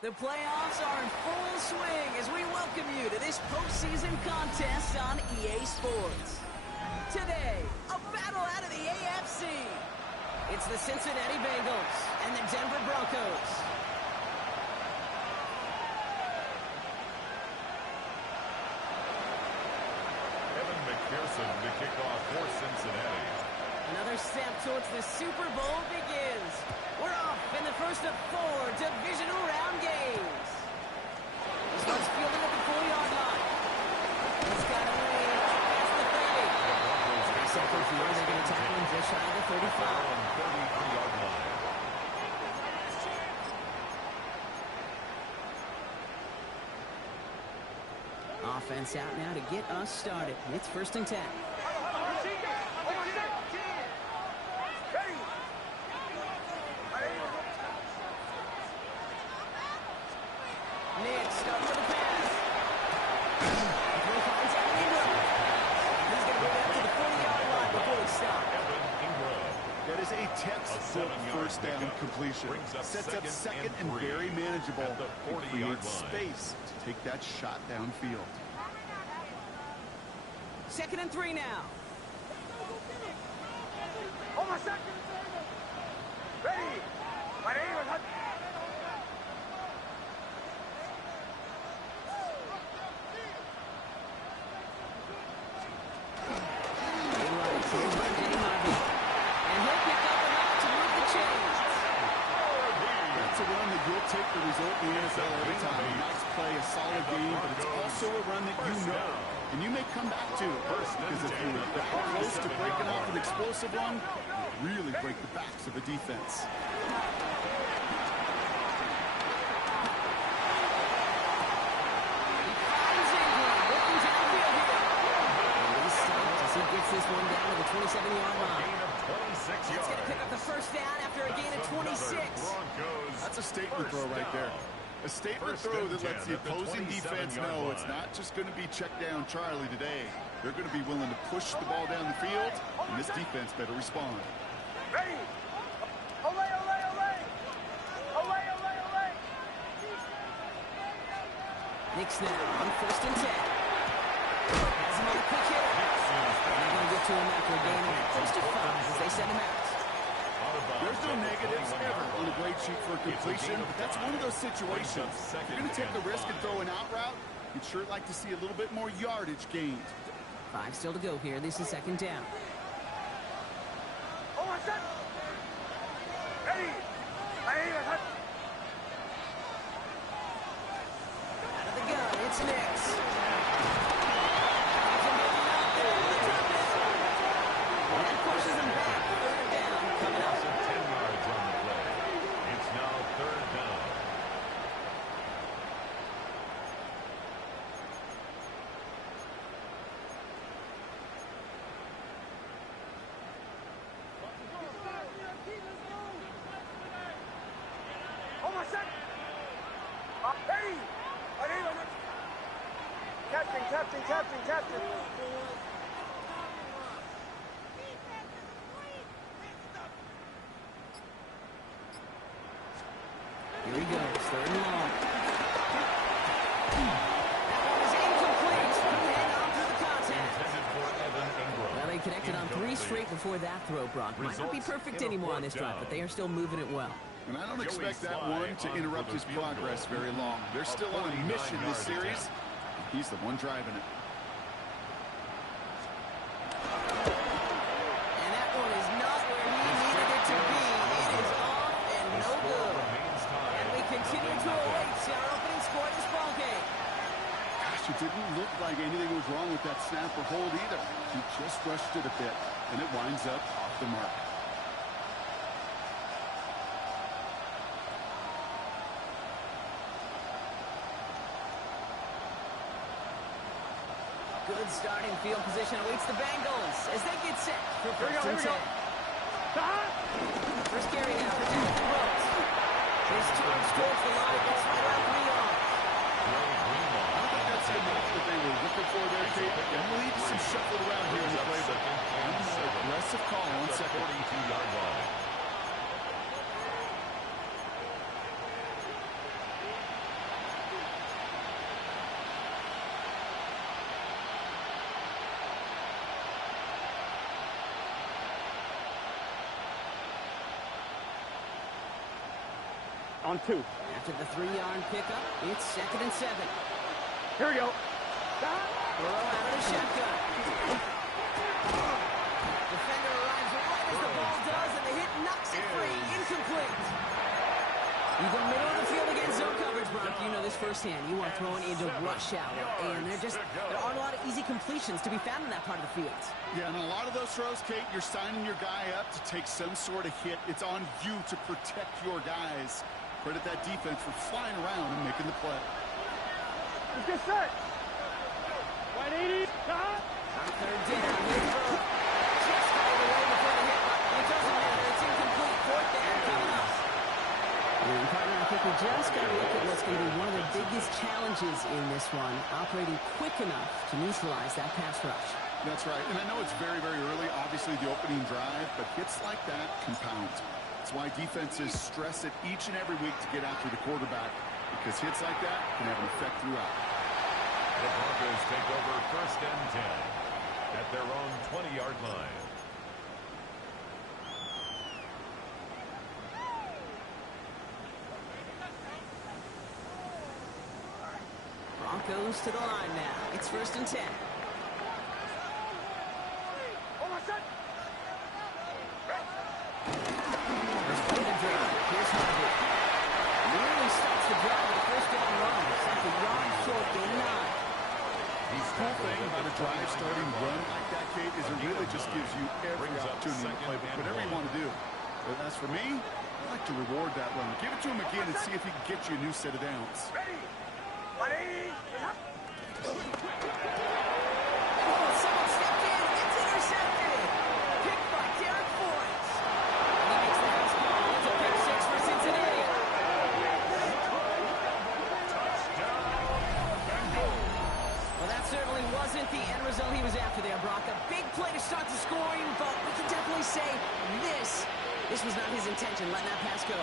The playoffs are in full swing as we welcome you to this postseason contest on EA Sports. Today, a battle out of the AFC. It's the Cincinnati Bengals and the Denver Broncos. Evan McPherson to kick off for Cincinnati. Another step towards the Super Bowl begins. We're off in the first of 4 divisional round games. This one's fielding at the 4-yard line. He's got a lead past the 30. Second field, they're going to tackle him just shy of the 35. 33-yard line. Offense out now to get us started. It's 1st and 10. Nick starts with the pass. He finds out Ingram. He's going to bring it up to the 40-yard line before he stops. Evan Ingram. That is a textbook first down completion. Sets up second and very manageable. At the 40-yard creates line. space to take that shot downfield. 2nd and 3 now. Ready! My name is Hudson. That's a run that you'll take the result in the NFL every time. A nice play, a solid game, but it's also a run that you know. And you may come back to it because if you're close to breaking off an explosive run, you really break the backs of the defense. Gets this one down to the 27-yard line. Gain of 26 He's yards. going to pick up the first down after a gain of 26. That's a statement throw right there. A statement throw that lets the opposing defense know it's not just going to be check down Charlie today. They're going to be willing to push the ball down the field, and this defense better respond. Ready! Olay, olay, olay! Olay, olay, olay! Knicks now on 1st and 10. Has him on a quick hit. They're going to get to him after a gain of close to 5 as they send him out. There's no negatives ever on a great sheet for a completion, but that's one of those situations. If you're going to take the risk and throw an out route, you'd sure like to see a little bit more yardage gained. 5 still to go here. This is 2nd down. Oh, my son! Ready! My name is Hudson. Out of the gun, it's Knicks. That pushes him back. 3rd down coming up. 10 yards on the play. It's now 3rd down. Oh, my son! Ready! My name is Hudson. Captain, captain, captain, captain. Here he goes. 3rd and long. That one is incomplete. And on through the contact. Intended for Evan Ingram. Well, they connected on 3 straight before that throw, Brock. Might not be perfect anymore on this drive, but they are still moving it well. And I don't expect that one to interrupt his progress very long. They're still on a mission this series. He's the one driving it. And that one is not where he needed it to be. It is off and no good. And we continue to await our opening score of this ball game. Gosh, it didn't look like anything was wrong with that snap or hold either. He just rushed it a bit, and it winds up off the mark. Good starting field position awaits the Bengals as they get set for 1st and 10. First carry now for Jonathan Rhodes. His charge towards the line. It's right around 3 yards. I think that's enough that they were looking for their tape. And we'll need some shuffle around here in the playbook. Aggressive call on 2nd. 42-yard line. On 2. After the 3-yard pickup, it's 2nd and 7. Here we go. Burrow out of the shotgun. Defender arrives right as the ball does, and the hit knocks it free. Incomplete. You go middle of the field against zone coverage, Brock. You know this firsthand. You are throwing into rush hour, and there aren't a lot of easy completions to be found in that part of the field. Yeah, and a lot of those throws, Kate, you're signing your guy up to take some sort of hit. It's on you to protect your guys. Credit that defense for flying around and making the play. Let's get set. 180. Stop. On 3rd down, here's Burrow. Just got it away before the hit. It doesn't matter. It's incomplete. 4th down coming up. And partner, I think we just got to look at what's going to be one of the biggest challenges in this one, operating quick enough to neutralize that pass rush. That's right, and I know it's very, very early, obviously the opening drive, but hits like that compound. That's why defenses stress it each and every week to get after the quarterback, because hits like that can have an effect throughout. The Broncos take over 1st and 10 at their own 20-yard line. Broncos to the line now. It's 1st and 10. Here's Harvey. Nearly starts the drive with a 1st down run. Set the yard short, gain 9. The cool thing about a drive starting run like that, Kate, is it really just gives you every opportunity to play with whatever you want to do. But as for me, I like to reward that run. Give it to him again and see if he can get you a new set of downs. Ready. 180. Oh, someone stepped in. It's intercepted. Picked by Derek Forrest. And he makes the house call. It's a pick 6 for Cincinnati. Well, that certainly wasn't the end result he was after there, Brock. A big play to start the scoring, but we can definitely say this was not his intention, letting that pass go.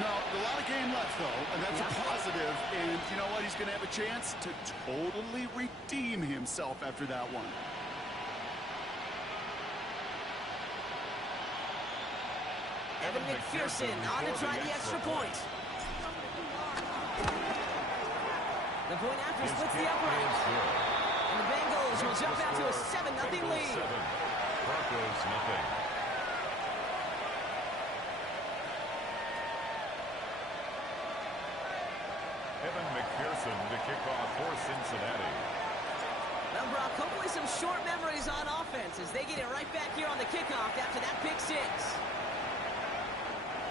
No, a lot of game left, though, and that's a positive. And you know what? He's going to have a chance to totally redeem himself after that one. Evan McPherson on to try the extra point. The point after splits the upright. And the Bengals will jump out to a 7-0 lead. Broncos nothing. Evan McPherson to kick off for Cincinnati. Now, Brock, hopefully some short memories on offense as they get it right back here on the kickoff after that pick 6.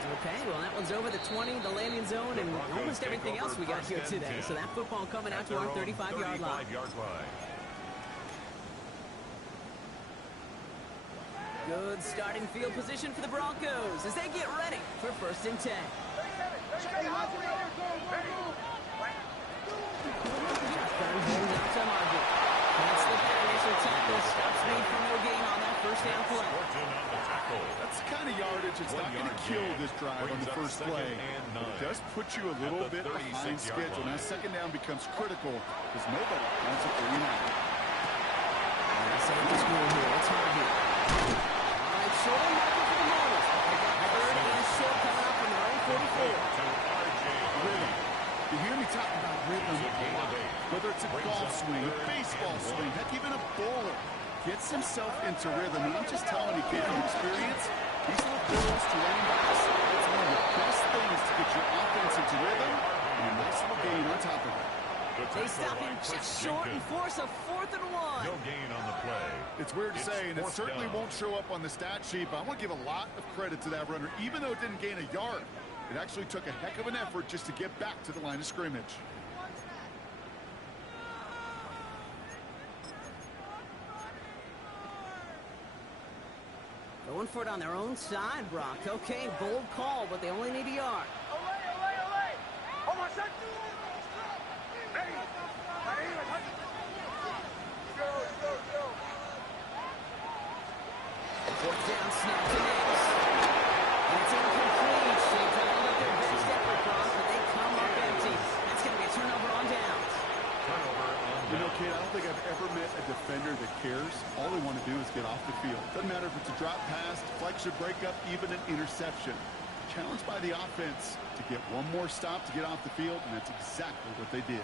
Okay, well, that one's over the 20, the landing zone, and almost everything else we got here today. So that football coming out to our 35-yard line. Good starting field position for the Broncos as they get ready for 1st and 10. Shotgun holding out to Harvey. That's the initial tackle. Stops me for no gain on that 1st down play. That's the kind of yardage it's not going to kill this drive on the first play. But it does put you a little bit behind schedule. Now 2nd down becomes critical because nobody wants it for you now. Safety school here. It's Harvey. All right, short and marker for the Mariners. They got 3rd and short coming up from their own 44. Rhythm. You hear me talk about rhythm a lot. Whether it's a golf swing, a baseball swing, heck, even a bowler gets himself into rhythm. And I'm just telling you, kid, from experience, these little drills to running backs, it's one of the best things to get your offense into rhythm and a nice little gain on top of it. They stop him just short and force a 4th and 1. No gain on the play. It's weird to say, and it certainly won't show up on the stat sheet, but I want to give a lot of credit to that runner. Even though it didn't gain a yard, it actually took a heck of an effort just to get back to the line of scrimmage. Going for it on their own side, Brock. Okay, bold call, but they only need a yard. Olay. Hold on, set. Ready. Go. 4th down, snap to Nix. And it's incomplete. They've held up their best effort, Brock, but they come up empty. That's going to be a turnover on downs. You know, kid, I don't think I've ever met a defender that cares. All they want to do is get off the field. Doesn't matter if it's a drop pass, deflection, breakup, even an interception. challenged by the offense to get one more stop to get off the field, and that's exactly what they did.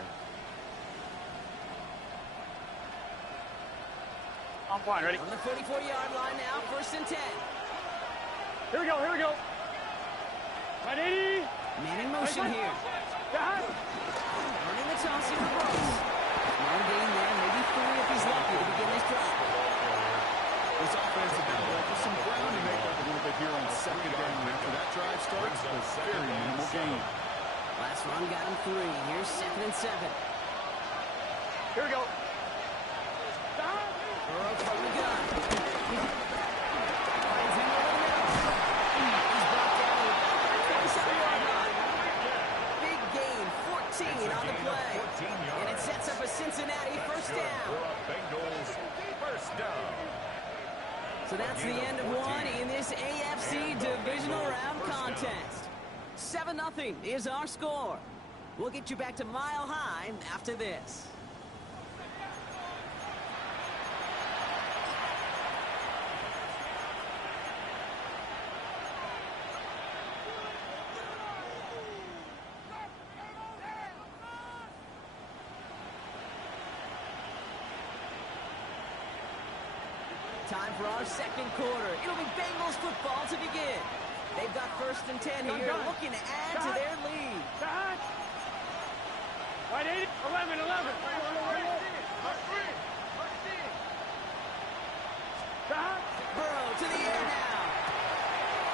I'm fine, ready? On the 44-yard line now, 1st and 10. Here we go, here we go. Ready? Man in motion here. Earning the toss here for Brooks. Long gain there, maybe 3 if he's lucky to begin this drive. This offense has been left with some ground to make up a little bit here on 2nd down. After that drive starts, a very minimal gain. Last run got him 3. Here's 2nd and 7. Here we go. Burrow from the gun. Finds him over the middle. He's brought down to the 27-yard line. Big gain, 14 on the play. And it sets up a Cincinnati 1st down. Bengals first down. So that's the end of one in this AFC divisional round contest. 7-0 is our score. We'll get you back to Mile High after this. Time for our 2nd quarter. It'll be Bengals football to begin. They've got 1st and 10 here, looking to add to their lead. Right, 8, 11, 11. Burrow to the air now.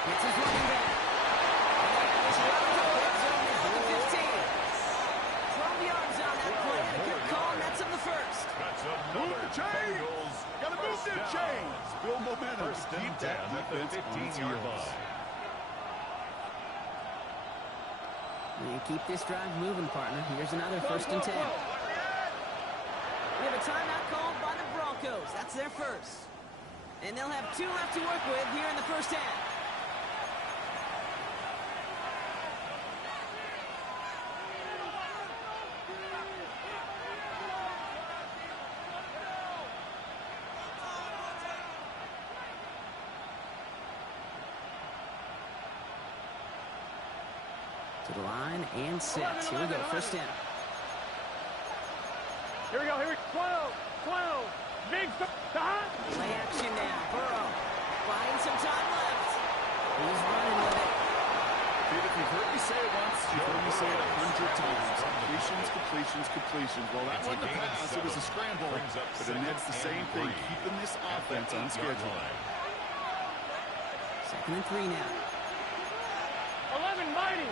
It's his running back. And this round to the red zone is the 15. 12 yards on that play, and a good call, and that's on the 1st. That's another Bengals. Got to move them chains. Build momentum. 1st Keep and 10 that at the defense on its 15-yard heels. line. You keep this drive moving, partner. Here's another 1st and 10. We have a timeout called by the Broncos. That's their first. And they'll have 2 left to work with here in the 1st half. To the line and set. Here we go, 1st down. Here we go, here we go. 12. Big Play action now. Burrow buying some time left. He's running with it. Dude, if you've heard me say it once, you've heard me say it 100 times. Completions. Well, that wasn't a pass. It was a scramble. But then that's the same thing, keeping this offense on schedule. 2nd and 3 now. 11 mighty.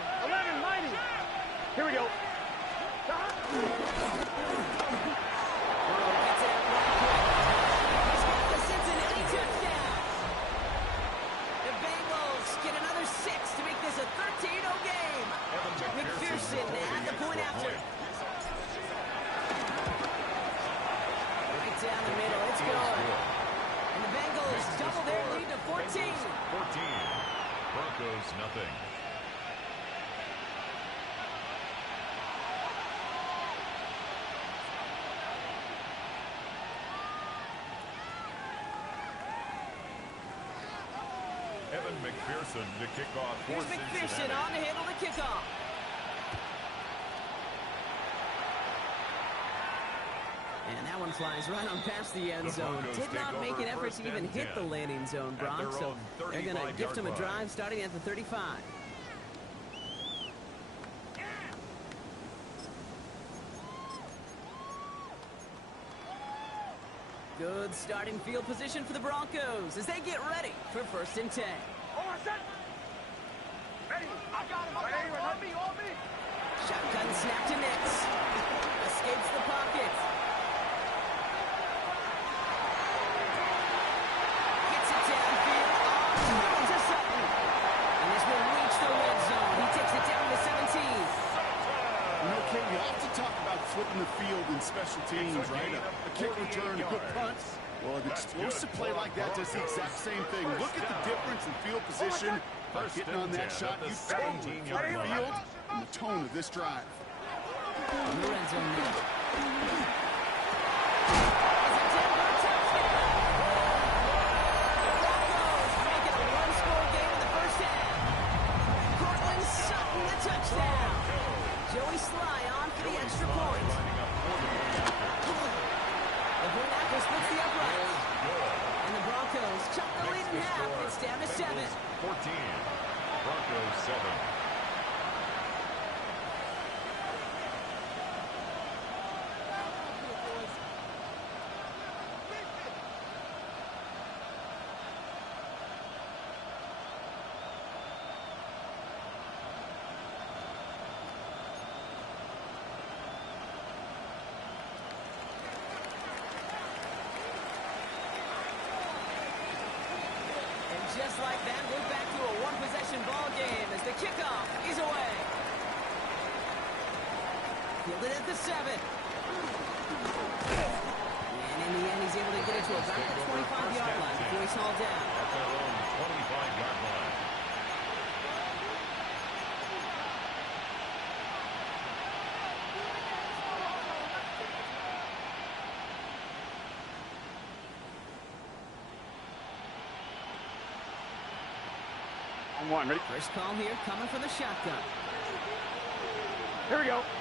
Here we go. Burrow gets it out right quick. He's got the Cincinnati touchdown. The Bengals get another 6 to make this a 13-0 game. McPherson at the point after. Right down the middle. It's good. And the Bengals double their lead to 14. 14. Broncos nothing. Evan McPherson to kick off for Here's McPherson Cincinnati. on to handle the kickoff. And that one flies right on past the end zone. Did not make an effort to even hit the landing zone, Brock. So they're going to gift him a drive starting at the 35. Good starting field position for the Broncos as they get ready for 1st and 10. Ready. I got him. On me. Shotgun snap to Nix. Escapes the pocket. Gets it downfield. On to Sutton. And this will reach the red zone. He takes it down to 17. You know, Kate, you often talk about flipping the field in special teams, right? A kick return, a good punt. Well, an explosive play like that does the exact same thing. Look at the difference in field position. By getting on that shot, you totally flip the field and the tone of this drive. In the red zone now. extra point. The point after splits the upright. And the Broncos chop the lead in half. It's down to 7. 14. Broncos 7. Just like that, we're back to a one-possession ball game as the kickoff is away. Fielded at the 7. And in the end, he's able to get it to about the 25-yard line before he's hauled down. At their own 25-yard line. One, ready? First call here, coming from the shotgun. Here we go. Looks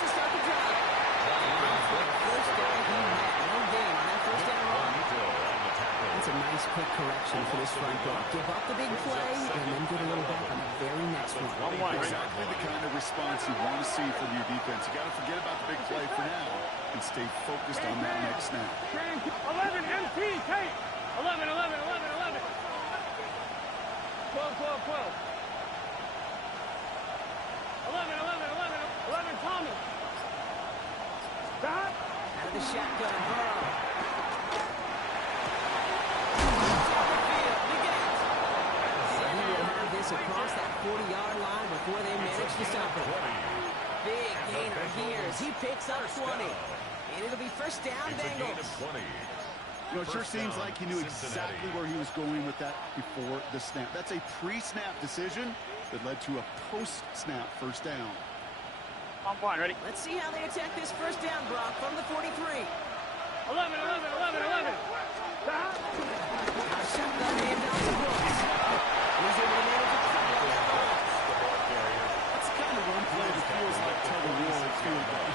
to start the drive. First down, he had no gain on that first down run. That's a nice quick correction for this front guard. Give up the big play and then get a little back on the very next one. Exactly the kind of response you want to see from your defense. You got to forget about the big play for now and stay focused on that next snap. 11 MT, Kate. 11, 11, 11, 11. 12, 12, 12. 11, 11, 11, 11, Thomas. Stop. Out of the shotgun, Burrow. And he will have this across that 40-yard line before they manage to stop it. Big gainer here as he picks up 20. And it'll be first down, Bengals. You know, it sure seems like he knew exactly where he was going with that before the snap. That's a pre-snap decision that led to a post-snap first down. On point, ready? Let's see how they attack this first down, Brock, from the 43. 11, 11, 11, 11. Stop. Shotgun hand down to Brooks. He's able to manage a couple of that ball. That's the kind of run play that feels like tug of war at field goal.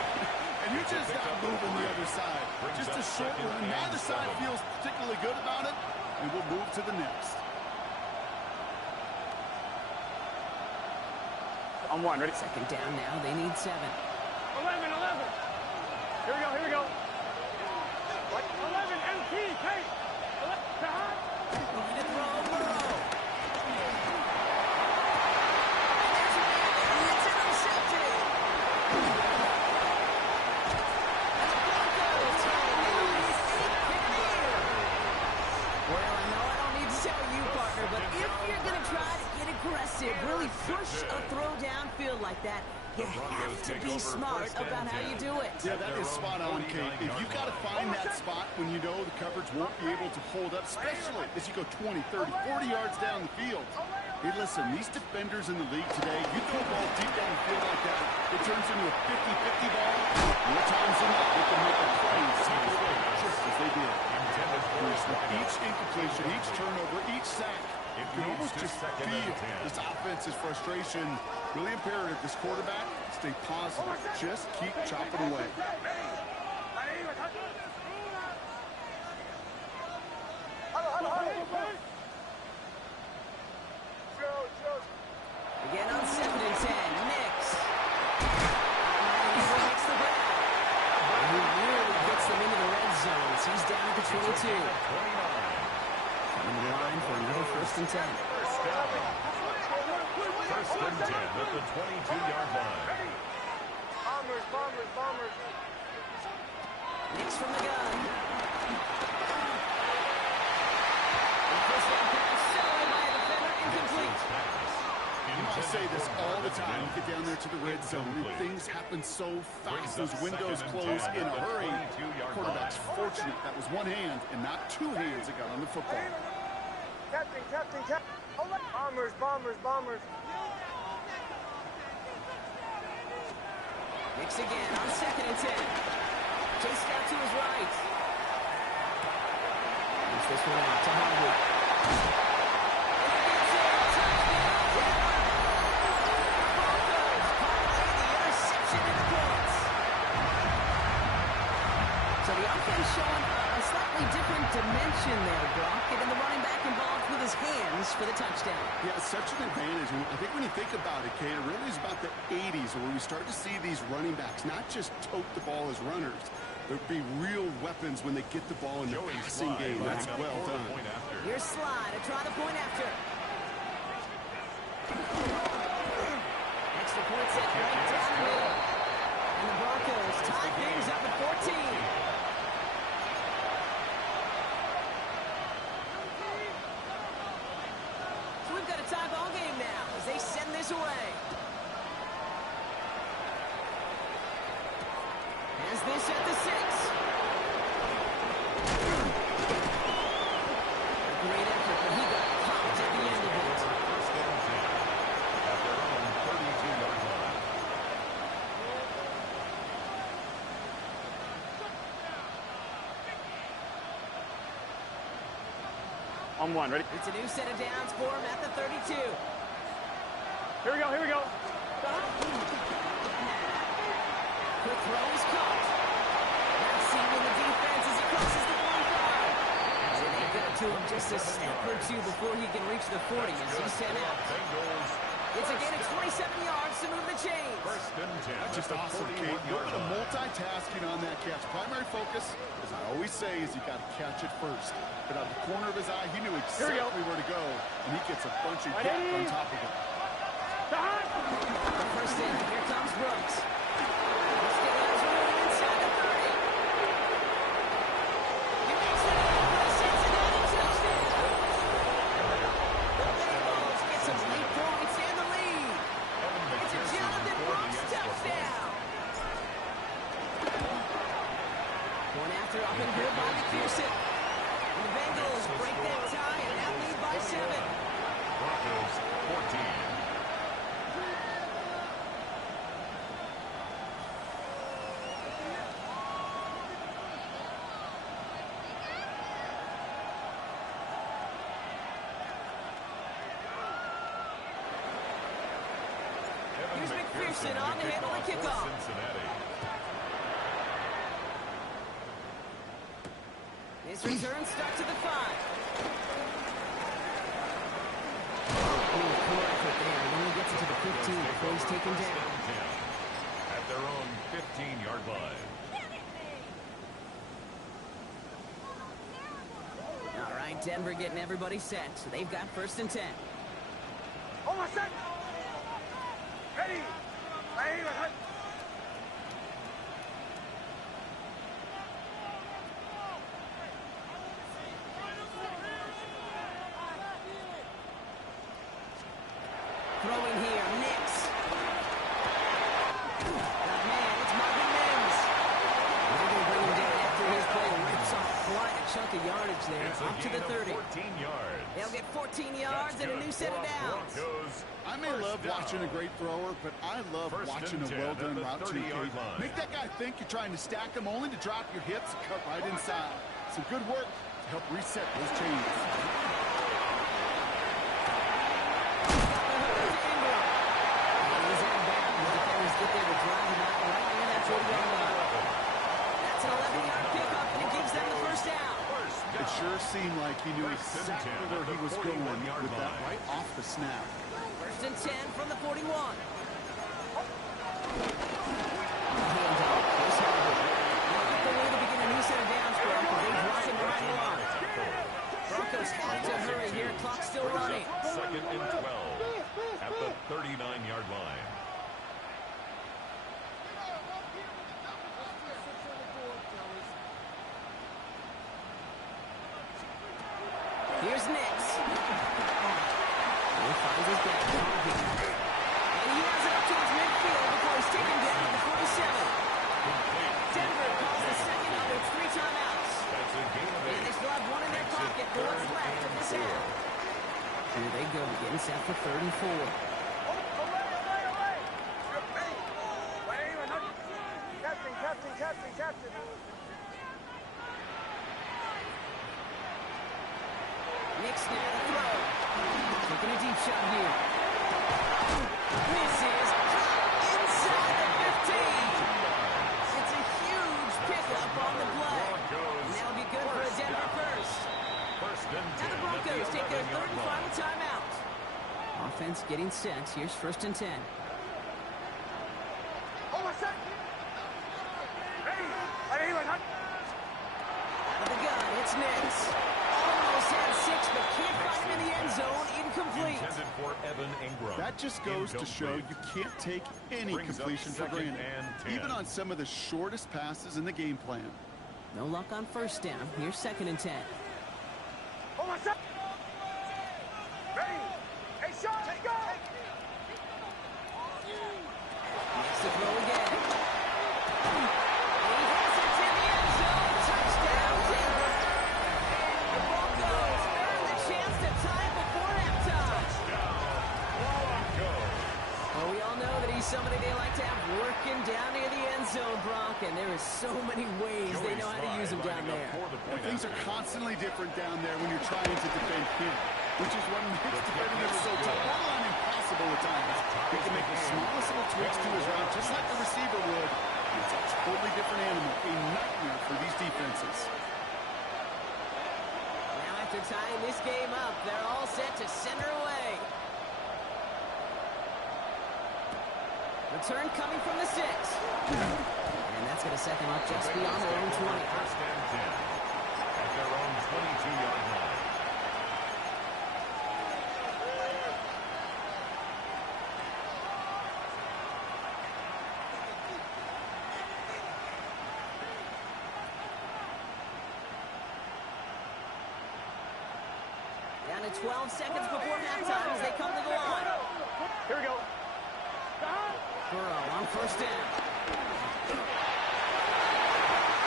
And you just got moving the other side. Just a short run. Neither side feels particularly good about it, and we'll move to the next. On one, ready? Second down now. They need 7. 11, 11. Here we go, here we go. 11, MT, Kate. Stop. Looking to throw, Burrow. It's intercepted. Well, I know I don't need to tell you, partner, but if you're going to try to get aggressive, really push a throw downfield like that, you have to be smart about how you do it. Yeah, that is spot on, Kate. If you've got to find that spot when you know the coverage won't be able to hold up, especially as you go 20, 30, 40 yards down the field. Hey, listen, these defenders in the league today, you throw a ball deep down the field like that, it turns into a 50-50 ball. More times than not, they can make a play and take it away, just as they did. Each incompletion, each turnover, each sack, you can almost just feel this offense's frustration. Really imperative, this quarterback, stay positive. Just keep chopping away. Again on 2nd and 10, Nix. He breaks the ground. And he really gets them into the red zone. He's down at the 22. Coming to the line for another 1st and 10. First and 10 at the 22-yard line. Bombers, bombers, bombers. Nix from the gun. And first down pass, shot by a defender, incomplete. I say this all the time. You get down there to the red zone, and things happen so fast. Those windows close in a hurry. Quarterback's fortunate that was one hand and not two hands that got on the football. Captain, captain, captain. Bombers, bombers, bombers. Nix again on 2nd and 10. Chased out to his right. Moves this one out to Harvey. So the offense showing a slightly different dimension there, Brock, getting the running back involved with his hands for the touchdown. Yeah, it's such an advantage. And I think when you think about it, Kate, it really is about the 80s where we start to see these running backs not just tote the ball as runners. There'd be real weapons when they get the ball in the passing game. That's well done. Here's Slye to try the point after. Extra point set right down the middle. And the Broncos tie things up at 14. So we've got a tie ball game now as they send this away. Has this at the 6. A great effort, but he got popped at the end of it. First and 10 at their own 32-yard line. On one, ready? It's a new set of downs for him at the 32. Here we go, here we go. Quick throw is caught. Now seeing the defense as he crosses the 45. And they get it to him just a step or two before he can reach the 40 as he's sent out. Bengals. It's a gain of 27 yards to move the chains. First and 10. That's just awesome, Kate. Look at the multitasking on that catch. Primary focus, as I always say, is you got to catch it first. But out of the corner of his eye, he knew exactly where to go, and he gets a bunch of depth on top of it. The first in. Here comes Brooks. Let's get his room inside the 30. He makes it in for the Cincinnati touchdown. The Bengals get some late points and the lead. It's a Jonathan Brooks touchdown. Going after up and good by McPherson. And the Bengals break that tie and now lead by 7. Broncos 14. Here's McPherson on to handle the kickoff. Cincinnati. His return starts at the 5. Poor effort there. He only gets it to the 15 before he's taken down. At their own 15-yard line. All right, Denver getting everybody set. So they've got first and 10. Almost set. Ready. Ready. Throwing here, Nix. That man, it's Marvin Mims. They're going to bring him down after his play rips off quite a chunk of yardage there, It's up to the 30. 14 yards. They'll get 14 yards and a new set of downs. I may love watching a great thrower, but I love watching a well-done route too, Kate. Make that guy think you're trying to stack him only to drop your hips and cut right inside. Some good work to help reset those chains. Get there to drive him out right near that 40-yard line. That's an 11-yard pickup, and it gives them the first down. It sure seemed like he knew exactly where he was going with that right off the snap. First and 10 from the 41. Handoff. Chris Harvey. Not the way to begin a new set of downs for him, but they drop him behind the line. Broncos have to hurry here. Clock's still running. Second and 12 at the 39-yard line. Here's Nix. He finds his back. And he has it up towards midfield before he's taken down at the 47. Denver calls the second of their 3 timeouts. That's a gain of 8. And they still have one in their pocket for what's left of this half. Here they go, getting set for 3rd and 4. Captain. Nix now to throw. Taking a deep shot here. Misses. Inside the 15. It's a huge pickup on the play. defense getting set. Here's 1st and 10. Hold on, set. Ready. Out of the gun, it's Nix. Almost had 6, but can't find him in the end zone. Incomplete. Intended for Evan Ingram. That just goes to show you can't take any Brings up completion for 2nd granted, and 10. even on some of the shortest passes in the game plan. No luck on 1st down. Here's 2nd and 10. Hold on, set. Ready. Hey, shot. Let's go. Makes the throw again. He has it to the end zone. Touchdown, Denver. The Broncos earn the chance to tie before halftime. Well, we all know that he's somebody they like to have working down near the end zone, Brock, and there is so many ways they know how to use him down there. And things are constantly different down there when you're trying to defend him, which is what makes defending him so tough. Borderline impossible at times. He can make the smallest little tweaks to his route, just like the receiver would. It's a totally different animal, a nightmare for these defenses. Now after tying this game up, they're all set to send her away. Return coming from the 6. And that's going to set them up just beyond their own 20. 1st and 10 at their own 22-yard line. Down to 12 seconds before halftime as they come to the line. Here we go. Burrow on 1st down.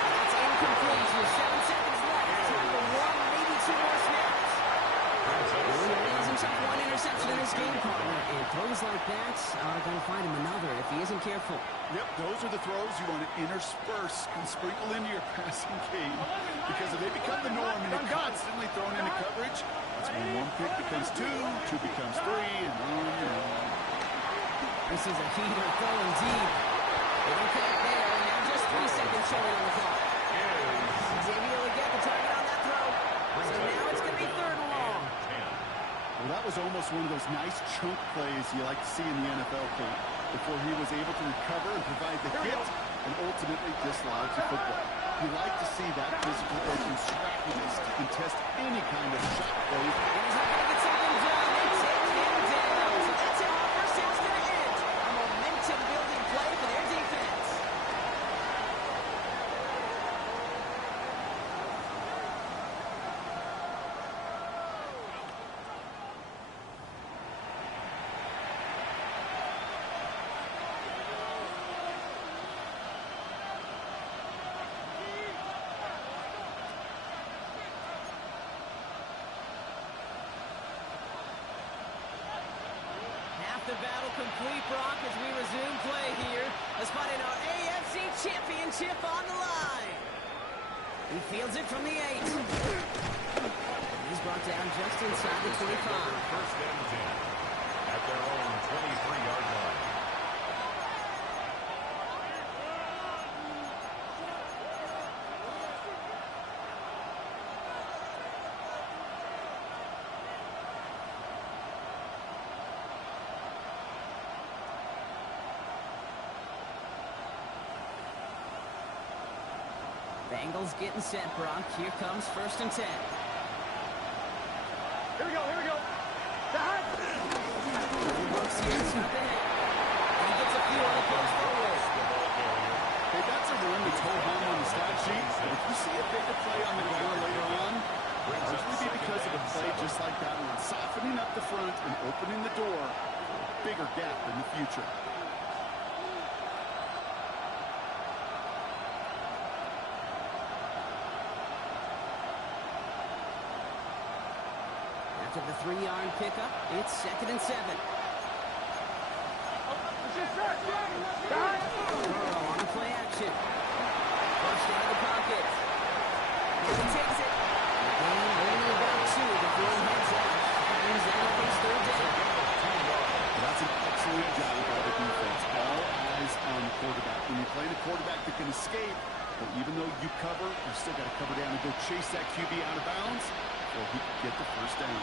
That's incomplete with 7 seconds left. Time for 1, maybe 2 more snaps. He has himself 1 interception in this game, partner. And throws like that are going to find him another if he isn't careful. Yep, those are the throws you want to intersperse and sprinkle into your passing game. Because if they become the norm and you're constantly thrown into coverage, that's when 1 pick becomes 2, 2 becomes 3, and on and on. This is a heater throwing deep. They don't count there, and now just 3 seconds showing on the clock. Xavier will get the target on that throw. So now it's going to be 3rd and long. Well, that was almost one of those nice chunk plays you like to see in the NFL, Kate, before he was able to recover and provide the hit and ultimately dislodge the football. You like to see that physical edge and scrappiness to contest any kind of shot play. And he's not going to get something done. They take him down. So that's how our first half's going to end. A momentum-building play for their defense. The battle complete, Brock, as we resume play here. Let's find in our AFC Championship on the line. He fields it from the 8. He's brought down just inside the 25. 1st and 10 at their own 23-yard line. Bengals getting set, Brock. Here comes 1st and 10. Here we go. Here we go. Brooks here, snap ahead. And he gets a few on the post forward. Hey, that's a run that's hold on the stat sheet. But if you see a bigger play on the cover later on, largely be because of a play just like that one, softening up the front and opening the door. Bigger gap in the future. After the 3-yard pickup, it's 2nd and 7. Burrow on the play action. Pushed out of the pocket. And he takes it. The game only about 2 before he heads out. That means that is 3rd down. That's an excellent job by the defense. All eyes on the quarterback. When you're playing a quarterback that can escape, but even though you cover, you still got to cover down and go chase that QB out of bounds, or he can get the 1st down.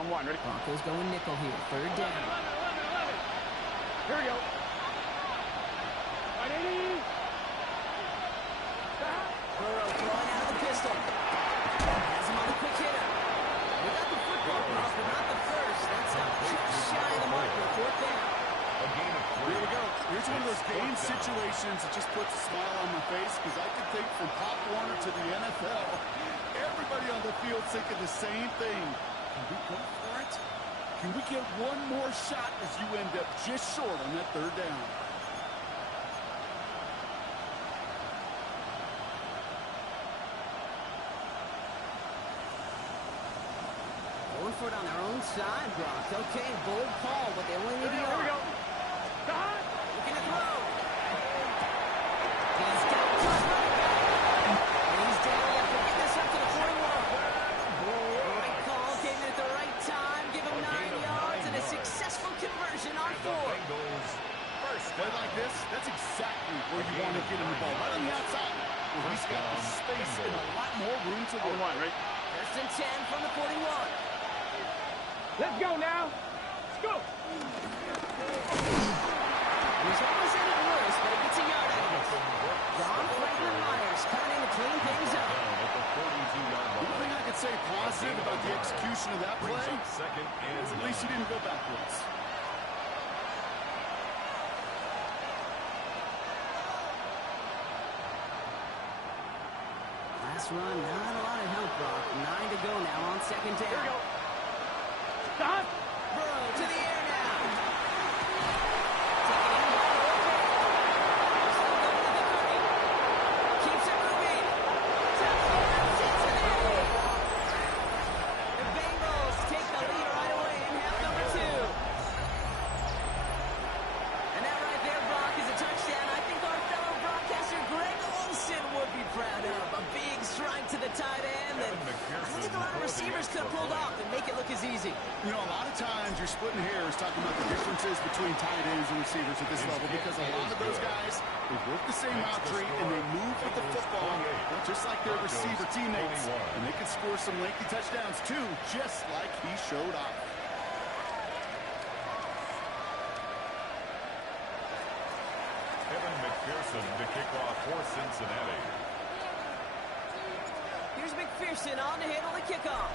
On one, ready? Broncos going nickel here. Third down. Here we go. Burrow throwing out of the pistol. Has him on a quick hitter. They got the football, Brock, but not the first. That's just shy of the mark for fourth down. A gain of 3. Here we go. Here's one of those game situations that just puts a smile on my face because I can think from Pop Warner to the NFL, everybody on the field thinking the same thing. Can we go for it? Can we get one more shot as you end up just short on that third down? Going for it on their own side, Brock. Okay, bold call, but they only need a Here we yard. go. Stop. Looking to throw. He's got touch running back. He's down. They have to get this up to the 41. Right call, came in at the right time. Give him 9 yards and a successful conversion on 4. Bengals first Play like this, that's exactly where you want to get him the ball. Right on the outside. Where he's got the space and a lot more room to On work. one, ready? First and 10 from the 41. Let's go now. Let's go. He's almost any worse, but he gets a yard out of it. Ron Franklin Myers coming in to clean things up. down at the 42-yard The only line. thing I could say positive about the execution of that Brings play up second and is at least he didn't go backwards. Last run, not a lot of help, Brock. 9 to go now on second Here we down. go. Stop. Burrow to the air now. Taking in by Still going to the 30. Keeps it moving. Touchdown, Cincinnati. The Bengals take the lead right away in half number 2. And that right there, Brock, is a touchdown I think our fellow broadcaster Greg Olsen would be proud of. A big strike to the tight end that I don't think a lot of receivers could have pulled off and make it look as easy. You know, a lot of times you're splitting hairs talking about the differences between tight ends and receivers at this level because a lot of those guys, they work the same route tree and they move with the football just like their receiver teammates. And they can score some lengthy touchdowns too, just like he showed off. Evan McPherson to kick off for Cincinnati. Here's McPherson on to handle the kickoff.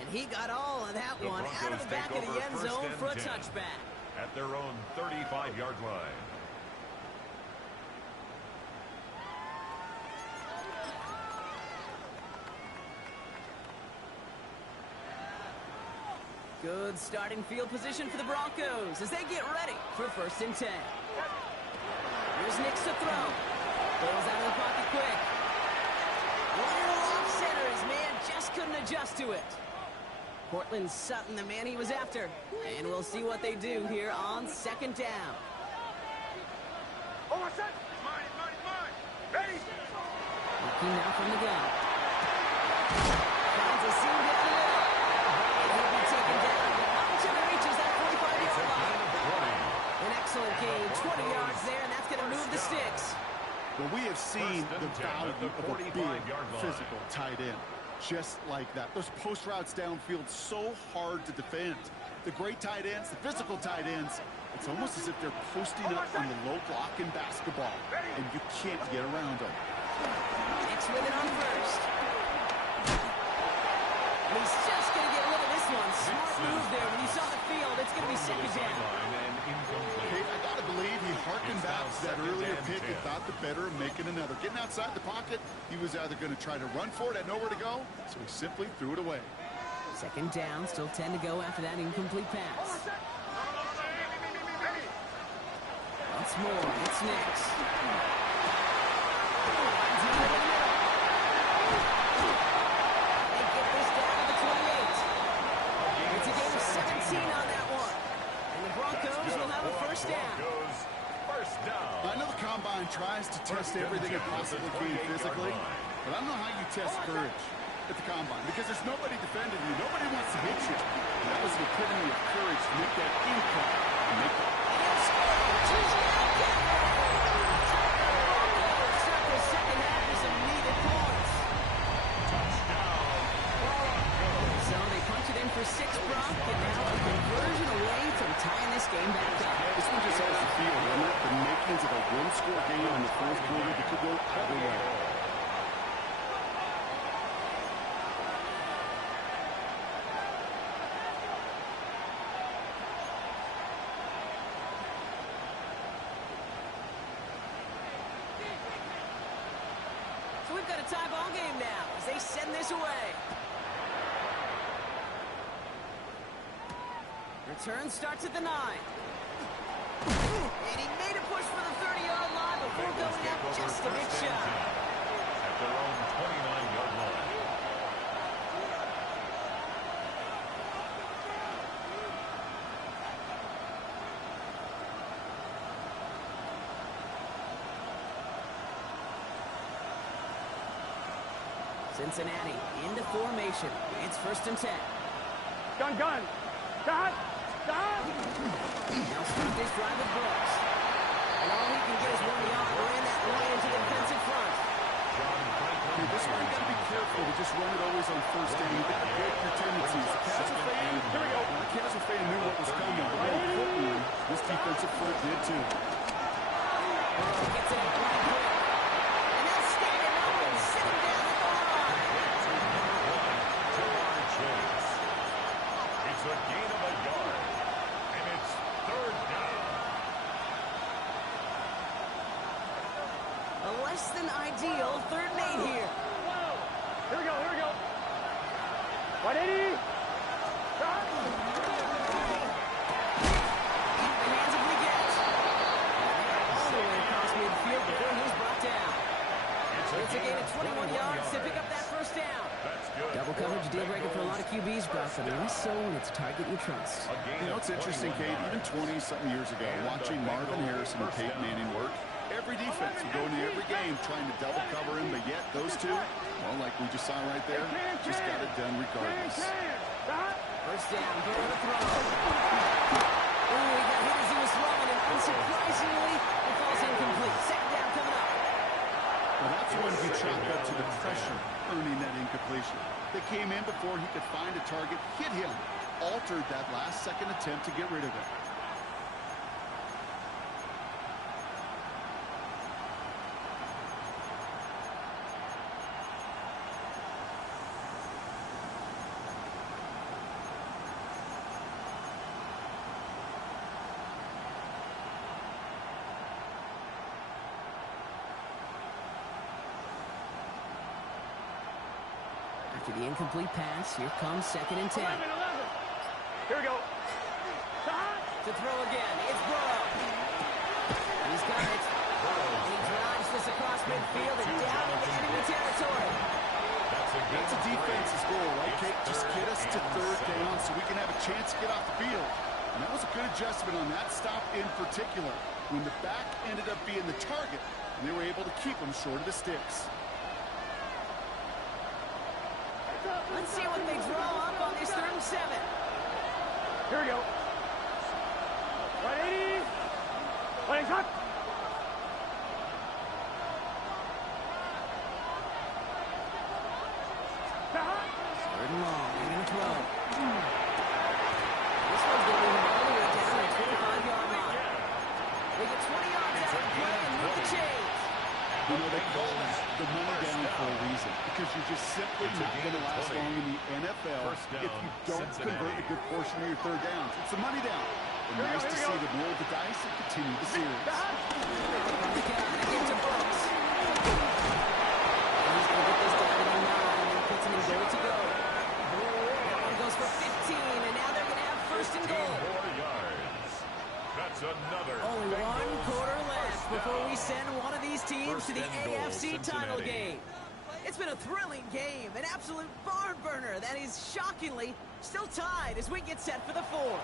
And he got all of that The one out of Broncos the back take of the over end first zone and for a 10 touchback. at their own 35-yard line. Good starting field position for the Broncos as they get ready for first and 10. Here's Nix to throw. Throws out of the pocket quick. Little off center. His man just couldn't adjust to it. Cortland Sutton, the man he was after. And we'll see what they do here on second down. Oh, what's that? Mine. Ready? Looking now from the gun. Finds a seam down the middle. And he'll be taken down. But not until he reaches that 45-yard line. An excellent gain. 20 yards there, and that's going to move the sticks. Well, we have seen the value of a big, 45-yard line. physical tight end. Just like that. Those post routes downfield, so hard to defend. The great tight ends, the physical tight ends, it's almost as if they're posting up on the low block in basketball, and you can't get around them. Nix with it on first. And he's just going to get rid of this one. Smart move there. When you saw the field, it's going to be second down. Hey, I got to believe he harkened back to that earlier pick and thought the better of making another. Getting outside the pocket, he was either going to try to run for it, had nowhere to go, so he simply threw it away. Second down, still 10 to go after that incomplete pass. Once more, it's Nix. Finds him in the middle. They get this down to the 28. It's a gain of 17 on that one. And the Broncos will have a first down. I know the Combine tries to test everything it possibly can physically, but I don't know how you test courage at the Combine because there's nobody defending you. Nobody wants to hit you. And that was the epitome of courage to make that impact and make that. Start the second half with some needed points. quarter that could go either way. So we've got a tie ball game now as they send this away. Return starts at the 9. And he made a push for the 30-yard line before going out just a bit shy. At their own 29-yard line. Cincinnati into formation. It's 1st and 10. Gun. Stop. Now start this drive with Brooks. And all he can get is 1 yard. Ran that line into the defensive front. Dude, this one you got to be careful to just run it always on 1st down. You got to break your tendencies. The Casual fan knew what was coming, but more importantly, this defensive front did too. Gets it up right quick. And they'll stand him up and sit him down at the line. It's a gain of a yard. And it's 3rd down. A less than ideal 3rd and 8 here. Here we go. 180. Stop. The hands of Leggett. All the way across midfield before he was brought down. It's a gain of 21 yards to pick up that 1st down. That's good. Double coverage deal breaker for a lot of QBs, Brock, but less so when it's a target you trust. You know, it's interesting, Kate, even 20-something years ago, watching Marvin Harrison and Peyton Manning work, every defense would go into every game trying to double cover him, but yet those two, well, like we just saw right there, just got it done regardless. 1st down, Burrow to throw. Ooh, he got hit as he was throwing, and unsurprisingly, it falls incomplete. 2nd down coming up. Well, that's when you chalk up to the pressure earning that incompletion. They came in before he could find a target, hit him, altered that last-second attempt to get rid of it. After the incomplete pass, here comes 2nd and 10. 11. Here we go. Stop. To throw again, it's Burrow. He's got it. And he drives this across midfield and down into enemy territory. That's a defense's goal, right, Kate? Just get us to 3rd down so we can have a chance to get off the field. And that was a good adjustment on that stop in particular, when the back ended up being the target, and they were able to keep him short of the sticks. Let's see what they draw up on this 3rd and 7. Here we go. 180. Legs up. Stop. 3rd and long. They're going to throw. This one's going to move him all the way down to the 25-yard line. They get 20 yards out of play and move the chains. You know, they call that the money down for a reason, because you're just simply not going to last long in the NFL if you don't convert a good portion of your 3rd downs. It's a money down. And nice to see them roll the dice and continue the series. Get to Brooks. And he's going to get this down to the 9 and puts it in goal to go. That one goes for 15, and now they're going to have 1st and goal. 4 yards. That's another. Only 1 quarter left before we send one of these teams to the AFC title game. It's been a thrilling game, an absolute barn burner that is shockingly still tied as we get set for the 4th.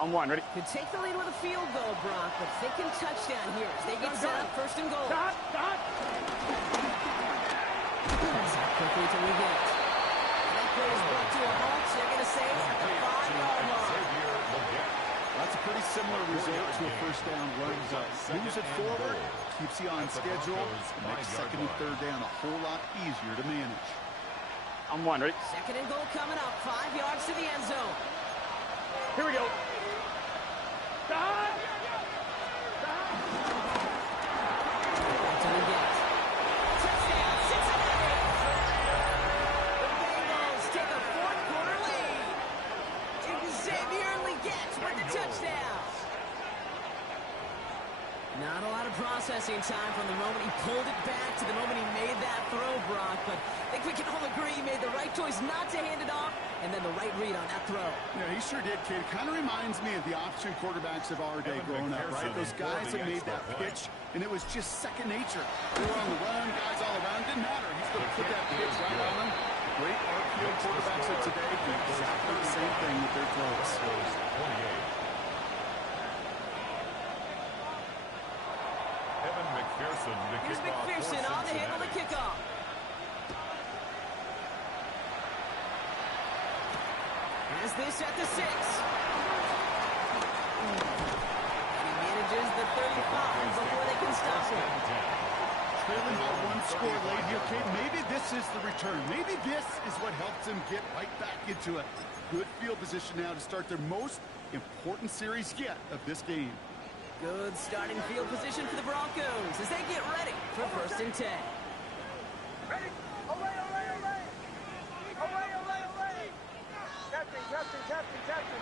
On 1, ready? Could take the lead with a field goal, Brock, but thinking touchdown here as they get set up 1st and goal. Stop. Pass out quickly till we get. And that play is brought to a halt. They're going to say it's at the 5-yard line. That's a pretty similar result to a first down run play. Moves it forward, keeps you on schedule, makes second and third down a whole lot easier to manage. I'm one, ready? Second and goal coming up. 5 yards to the end zone. Here we go. Until he gets. Touchdown, Cincinnati! The Bengals take a fourth-quarter lead. Xavier Legette with the touchdown. Not a lot of processing time from the moment he pulled it back to the moment he made that throw, Brock. But I think we can all agree he made the right choice not to hand it off, and then the right read on that throw. Yeah, he sure did, kid. Kind of reminds me of the option quarterbacks of our day growing up, right? Those guys that made that pitch, and it was just second nature. They were on the run, guys all around. Didn't matter. He's going to put that pitch right on them. Great RPO quarterbacks of today do exactly the same thing with their throws. 28. Evan McPherson, the Here's kickoff for McPherson on the handle the Cincinnati. kickoff. Has this at the 6. And he manages the 35 before they can stop him. Trailing by one score late here, kid. Maybe this is the return. Maybe this is what helps them get right back into it. Good field position now to start their most important series yet of this game. Good starting field position for the Broncos as they get ready for first and 10. Ready? Away, away, away! Away, away, away! Captain, captain, captain, captain.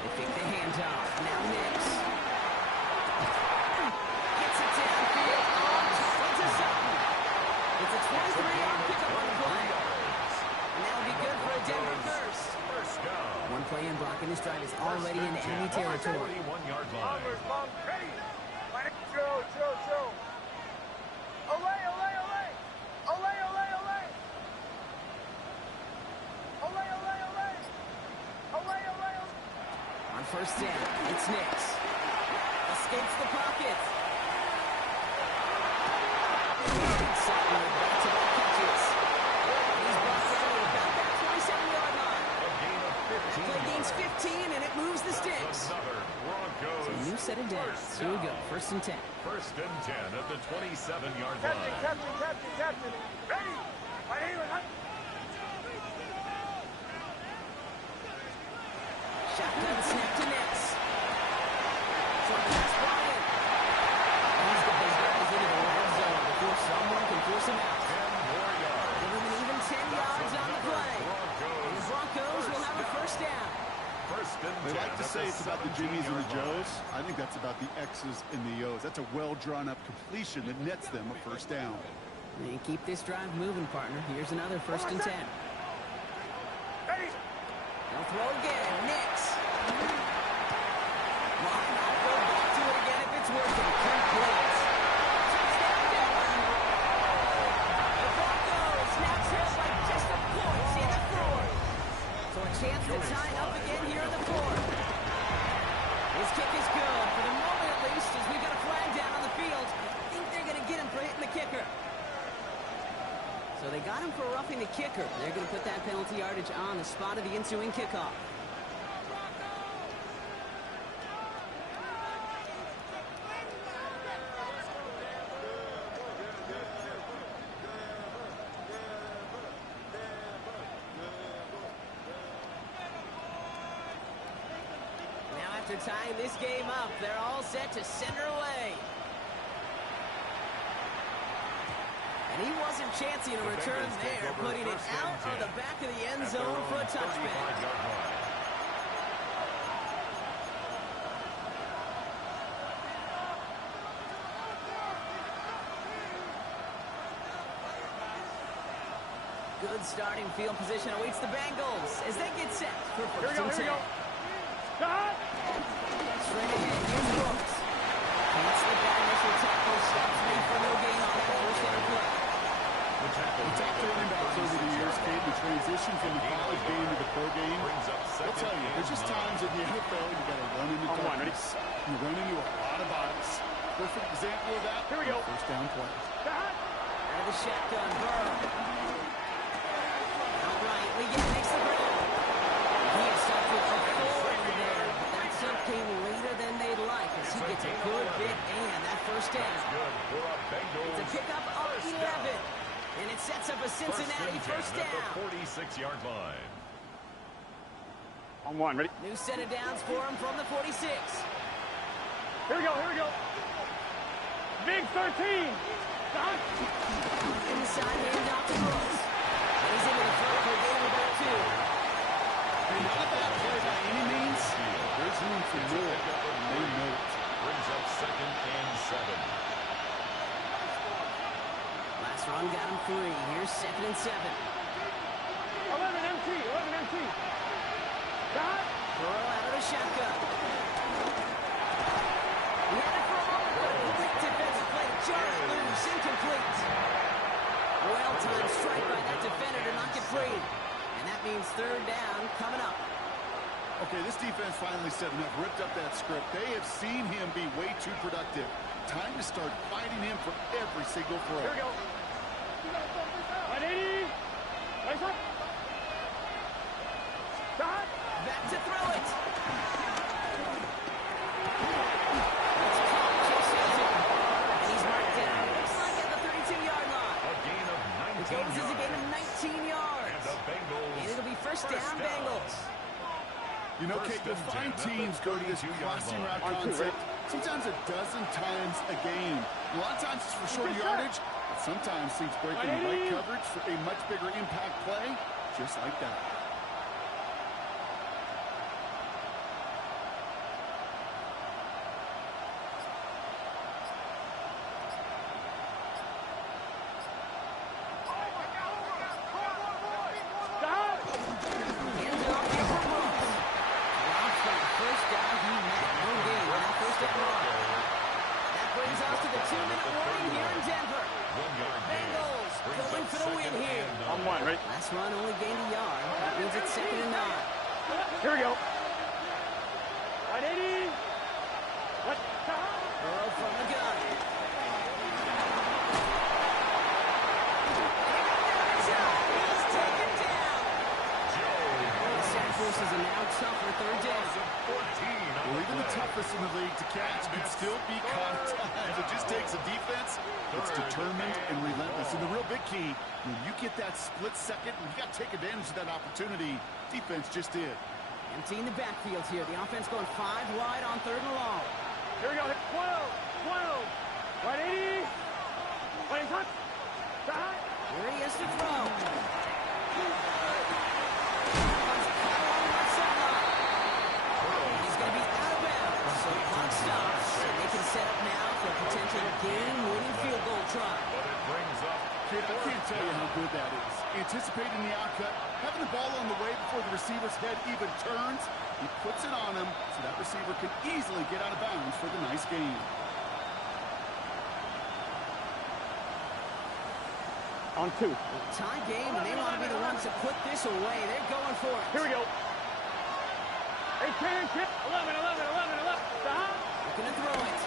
They take the handoff. Now Nix. Gets it downfield. Into Sutton. It's a 23-yard pickup on the play. And that'll be good for a Denver first. First down. One play in blocking this drive is already in enemy territory. 41-yard line. Bomb, ready? Chill, chill, chill. Away, away, away! Away, away, away! Away, away, away! Away, away, away! On first down, it's Nix. Escapes the pocket. Sutton with back-to-back catches. He's brought down at about that 27-yard line. A gain of 15. Play gains 15, and it moves the sticks. Another Broncos. So new set of downs. Here we go, first and 10. First and 10 at the 27-yard Captain, line. captain, captain, captain. Ready? My name is... Shotgun snap to Nix. Shotgun Bryant. He's got his guys into the red zone before someone can force him out. 10 more yards. Give him an even 10 yards on the play. And the Broncos will have a first down. First and 10. They like to at say the it's about the Jimmies and the 17-yard line. Joes. I think that's about the X's and the O's. That's a well-drawn-up completion that nets them a first down. And keep this drive moving, partner. Here's another first and 10. Ready? They'll throw again. Nix. Lock not go back to it again if it's working. Complete. Touchdown, Denver. The Broncos now trail by just a point in the fourth. So a chance to tie up again here in the fourth. His kick is good for the moment at least, as we've got a flag down on the field. I think they're going to get him for hitting the kicker. So they got him for roughing the kicker. They're going to put that penalty yardage on the spot of the ensuing kickoff. Now after tying this game up, they're all set to center away. And he wasn't chancing a return there, putting it out on the back of the end zone for a touchback. 35-yard line. Good starting field position awaits the Bengals as they get set for Here we first go, and here we 10. go. Cut! Straight ahead, here's Brooks. Can't slip that initial tackle, stops me for no gain on that first down play. We talked to running backs over the years, Kate, the transition from the college game to the pro game. I'll tell you, there's just times in the NFL you got to run into targets. You run into a lot of bodies. Perfect example of that. Here we go. First down play. Cut! Out of the shotgun, Burrow. Outright, Leggett makes the grab. He is stuck with authority there, but that stuff came later than they'd like as he gets a good bit and that first down. Good for a Bengals. It's a pickup of 11, and it sets up a Cincinnati first down. At the 46-yard line. On one, ready? New set of downs for him from the 46. Here we go, here we go. Big 13. Done. Inside handoff to Brooks. And he's into the front for a gain of about 2. Not a bad play by any means. There's room for more. No note. Brings up 2nd and 7. Last run got him 3. Here's 2nd and 7. 11 MT, 11 MT. Done. Burrow out of the shotgun. He had it for a moment, but a complete defensive play to jar it loose. Incomplete. Well-timed strike by that defender to knock it free. And that means 3rd down coming up. Okay, this defense finally said enough, ripped up that script. They have seen him be way too productive. Time to start fighting him for every single throw. Here we go. 180. Nice one. Done. Back to throw it. And he's marked down. Looks like at the 32-yard line. A gain of 19 Goes as a yards. gain of 19 yards. And the Bengals. And it'll be first down, Bengals. You know, Kate, you'll find teams go to this crossing route concept sometimes a dozen times a game. A lot of times it's for short yardage, but sometimes teams breaking the right coverage for a much bigger impact play, just like that. Last run only gained a yard. That means it's 2nd and 9. Here we go. 180. What? Burrow from the gun. He's taken down. The Santa Forces are now tougher 3rd down. Well, even the toughest in the league to catch can still be caught at times. It just takes a defense that's determined and relentless. And the real big key, when you get that split second, you got to take advantage of that opportunity. Defense just did. Empty in the backfield here. The offense going 5 wide on 3rd and long. Here we go. 12. 12. 180. 20. Done. Here he is to throw. He's going to be out of bounds. So clock stops. And they can set up now for a potential game-winning field goal try. But it brings up Kid, I can't tell you how good that is. Anticipating the outcut, having the ball on the way before the receiver's head even turns, he puts it on him so that receiver can easily get out of bounds for the nice gain. On 2. Tie game, and they want to be the ones to put this away. They're going for it. Here we go. 8, 10, 11, 11, 11, 11. Looking to throw it.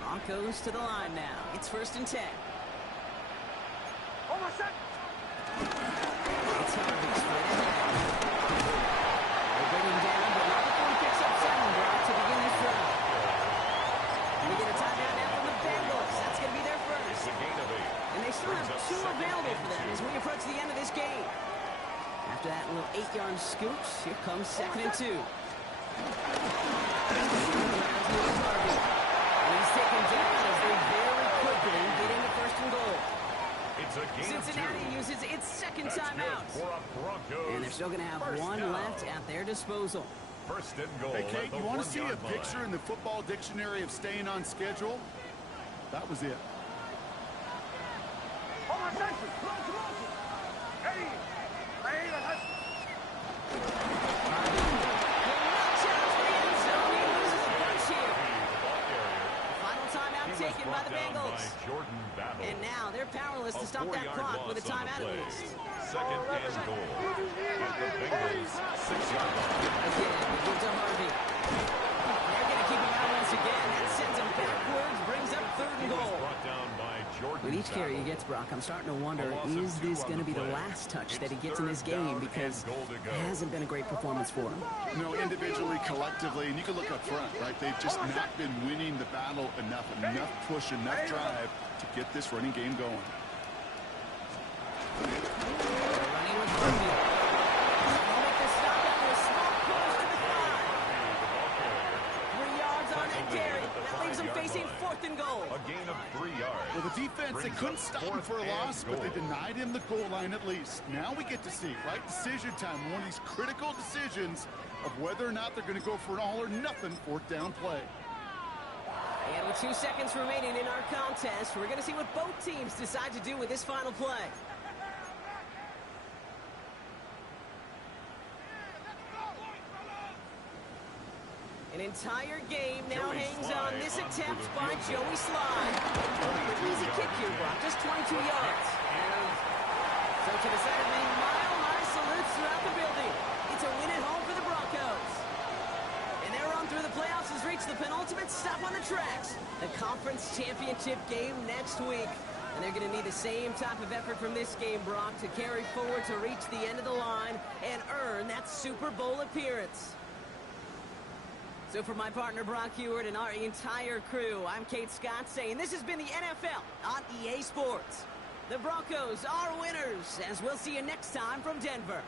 Broncos to the line now. It's 1st and 10. Almost set. It's Harvey straight ahead. They bring him down, but not before he picks up 7 Brock to begin this drive. And we get a timeout now from the Bengals. That's going to be their first. It's a gain of 8. And they still have 2 available for them as we approach the end of this game. After that little 8-yard scooch, here comes 2nd and 2. He's taken down as they very quickly get into 1st and goal. It's a gain Cincinnati of 2. uses its 2nd That's timeout. good for a Broncos. And they're still going to have first 1 down. left at their disposal. First and goal. Hey, Kate, you want to see a 1-yard line. picture in the football dictionary of staying on schedule? That was it. Hold on, attention. Hey, hey, that's... Final timeout taken by the Bengals. And now they're powerless to stop that clock with a timeout at least. Second and goal. At the Bengals' 6-yard line. Again, we give to Harvey. They're going to keep him out once again. That sends him backwards, brings up third He and was goal. brought down by Jordan With each carry he Battle. gets, Brock, I'm starting to wonder, A loss of is 2 this on going to the be the play. last touch that he It's gets in this third game? down Because and goal to it go. hasn't been a great performance for him. You know, individually, collectively, and you can look up front, right? They've just not been winning the battle enough push, enough drive to get this running game going. Running with Harvey. They'll make the stop after a small push to the 5. 3 yards on that carry. That leaves them facing 4th and goal. A gain of 3 yards. Well, the defense, they Brings couldn't up stop him for a 4th loss, and but they goal. denied him the goal line at least. Now we get to see, right, decision time, one of these critical decisions of whether or not they're going to go for an all-or-nothing 4th down play. And with 2 seconds remaining in our contest, we're going to see what both teams decide to do with this final play. An entire game now Joey hangs Slye on this on for attempt the by field goal. Joey Slye. Pretty easy kick here, Brock. Just 22 yards. So to the side of me, mile-high salutes throughout the building. It's a win at home for the Broncos. And their run through the playoffs has reached the penultimate stop on the tracks. The conference championship game next week. And they're going to need the same type of effort from this game, Brock, to carry forward to reach the end of the line and earn that Super Bowl appearance. So for my partner, Brock Hewitt, and our entire crew, I'm Kate Scott saying this has been the NFL on EA Sports. The Broncos are winners, as we'll see you next time from Denver.